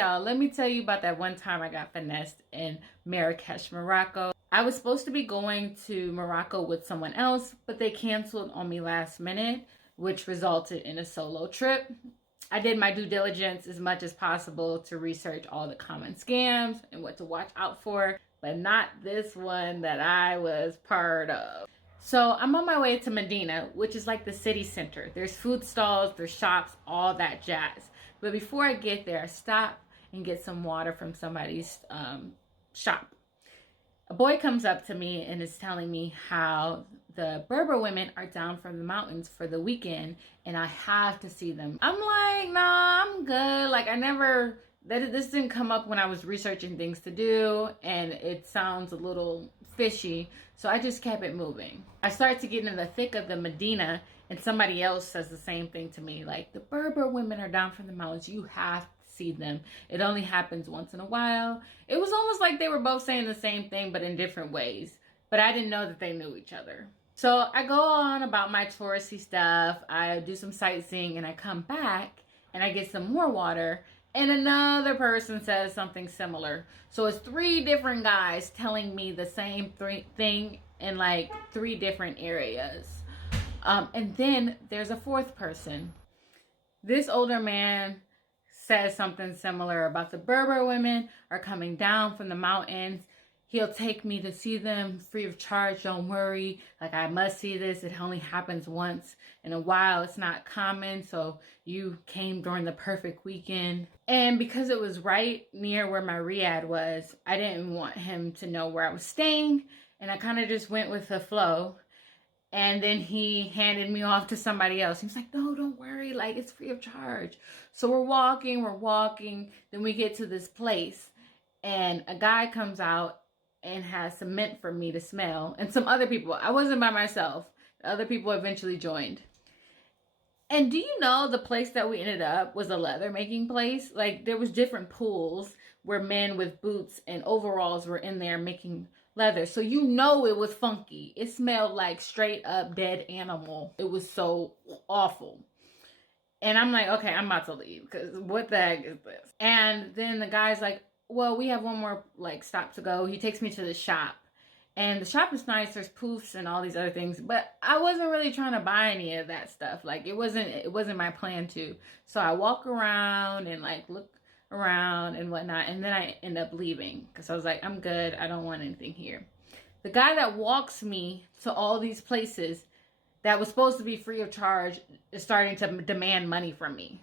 y'all, let me tell you about that one time I got finessed in Marrakesh, Morocco. I was supposed to be going to Morocco with someone else, but they canceled on me last minute, which resulted in a solo trip. I did my due diligence as much as possible to research all the common scams and what to watch out for, but not this one that I was part of. So I'm on my way to Medina, which is like the city center. There's food stalls, there's shops, all that jazz. But before I get there, I stop and get some water from somebody's shop. A boy comes up to me and is telling me how the Berber women are down from the mountains for the weekend and I have to see them. I'm like, nah, I'm good. Like this didn't come up when I was researching things to do, and it sounds a little fishy, so I just kept it moving. I start to get in the thick of the Medina, and somebody else says the same thing to me, like, the Berber women are down from the mountains, you have to see them. It only happens once in a while. It was almost like they were both saying the same thing, but in different ways. But I didn't know that they knew each other. So I go on about my touristy stuff, I do some sightseeing, and I come back, and I get some more water, and another person says something similar. So it's 3 different guys telling me the same thing in like 3 different areas. And then there's a 4th person. This older man says something similar about the Berber women are coming down from the mountains. He'll take me to see them free of charge. Don't worry. Like, I must see this. It only happens once in a while. It's not common. So you came during the perfect weekend. And because it was right near where my riad was, I didn't want him to know where I was staying. And I kind of just went with the flow. And then he handed me off to somebody else. He was like, no, don't worry. Like, it's free of charge. So we're walking. Then we get to this place. And a guy comes out and has some mint for me to smell, and some other people. I wasn't by myself. The other people eventually joined. And do you know the place that we ended up was a leather making place? Like, there was different pools where men with boots and overalls were in there making leather. So you know it was funky. It smelled like straight up dead animal. It was so awful. And I'm like, okay, I'm about to leave because what the heck is this? And then the guy's like, well, we have one more like stop to go. He takes me to the shop, and the shop is nice. There's poofs and all these other things, but I wasn't really trying to buy any of that stuff. Like, it wasn't my plan to. So I walk around and like look around and whatnot, and then I end up leaving because I was like, I'm good. I don't want anything here. The guy that walks me to all these places that was supposed to be free of charge is starting to demand money from me.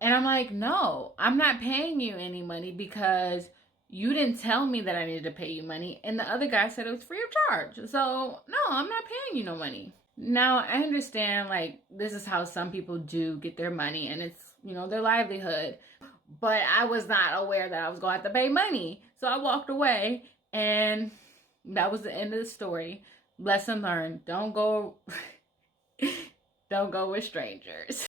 And I'm like, no, I'm not paying you any money because you didn't tell me that I needed to pay you money. And the other guy said it was free of charge. So, no, I'm not paying you no money. Now, I understand, like, this is how some people do get their money, and it's, you know, their livelihood. But I was not aware that I was going to have to pay money. So I walked away, and that was the end of the story. Lesson learned. Don't go with strangers.